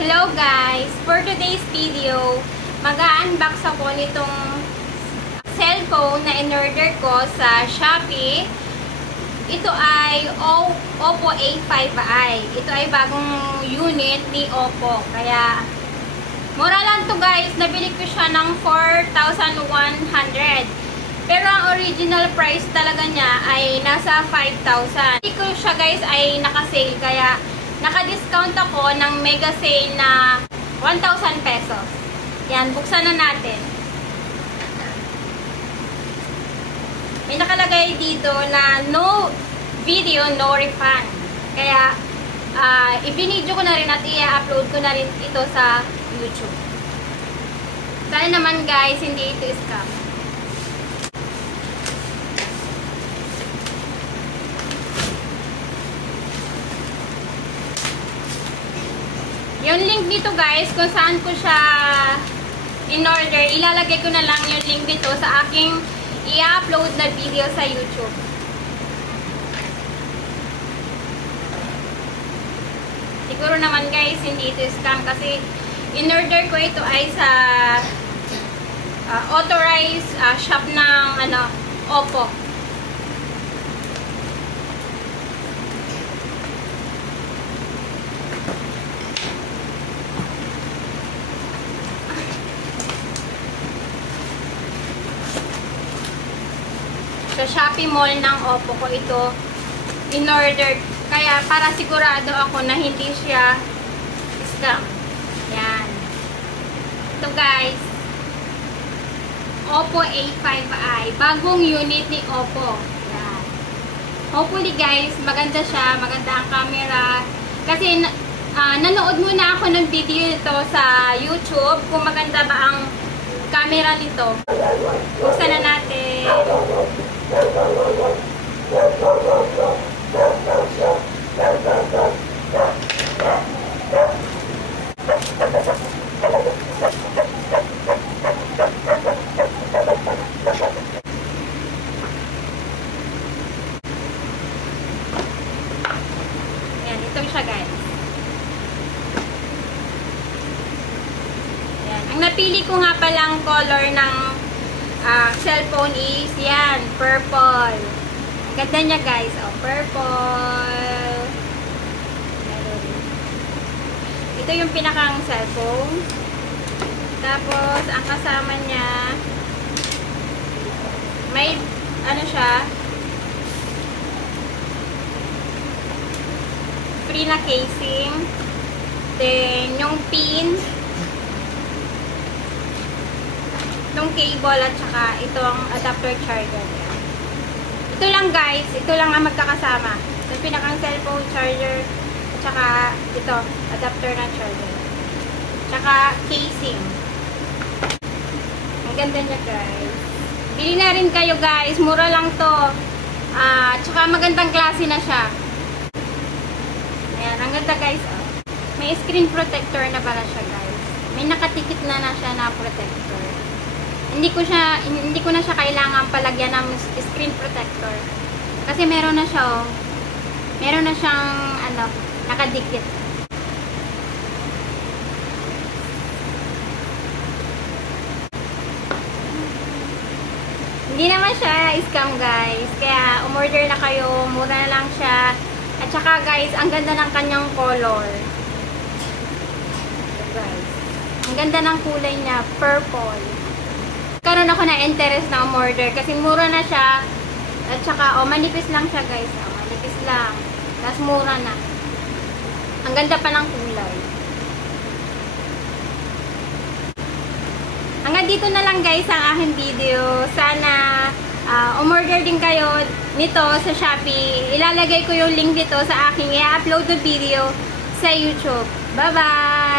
Hello guys! For today's video, mag-unbox ako nitong cellphone na in-order ko sa Shopee. Ito ay Oppo A5i. Ito ay bagong unit ni Oppo. Kaya, mura lang to guys. Nabili ko siya ng 4,100. Pero ang original price talaga niya ay nasa 5,000. Hindi ko siya guys ay naka-sale. Kaya, naka-discount ako ng mega sale na 1,000 pesos. Yan, buksan na natin. May nakalagay dito na no video, no refund. Kaya, i-video ko na rin at i-upload ko na rin ito sa YouTube. Sana naman guys, hindi ito scam. Yung link dito guys, kung saan ko siya in-order, ilalagay ko na lang yung link dito sa aking i-upload na video sa YouTube. Siguro naman guys, hindi ito scam kasi in-order ko ito ay sa authorized shop ng Oppo. Sa Shopee Mall ng Oppo ko ito in-order. Kaya para sigurado ako na hindi siya scam. Yan. Ito guys. Oppo A5i. Bagong unit ni Oppo. Yan. Hopefully guys, maganda siya. Maganda ang camera. Kasi nanood muna ako ng video ito sa YouTube kung maganda ba ang camera nito. Buksan na natin. Ayan, ito siya guys. Ayan. Ang napili ko nga palang color ng cellphone is yan, purple. Ganda niya guys, purple. Ito yung pinakang cellphone. Tapos ang kasama niya may siya, free na casing. Then yung pin, itong cable at saka itong adapter charger. Ito lang guys, ito lang ang magkakasama. Yung pinakang cellphone charger at saka ito, adapter na charger. Tsaka casing. Ang ganda niya guys. Bili na rin kayo guys, mura lang to. Tsaka magandang klase na siya. Ayan, ang ganda guys. May screen protector na pala siya guys. May nakatikit na siya na protector. Hindi ko na siya kailangan palagyan ng screen protector. Kasi meron na siya, meron na siyang, nakadikit. Hindi naman siya scam guys. Kaya, umorder na kayo. Mura na lang siya. At saka guys, ang ganda ng kanyang color. Ito guys. Ang ganda ng kulay niya. Purple. Karoon ako na interest na umorder kasi mura na siya at saka manipis lang siya guys, manipis lang, tapos mura na, ang ganda pa ng kulay. Hanggang dito na lang guys ang aking video. Sana umorder din kayo nito sa Shopee. Ilalagay ko yung link dito sa aking i-upload na video sa YouTube. Bye bye!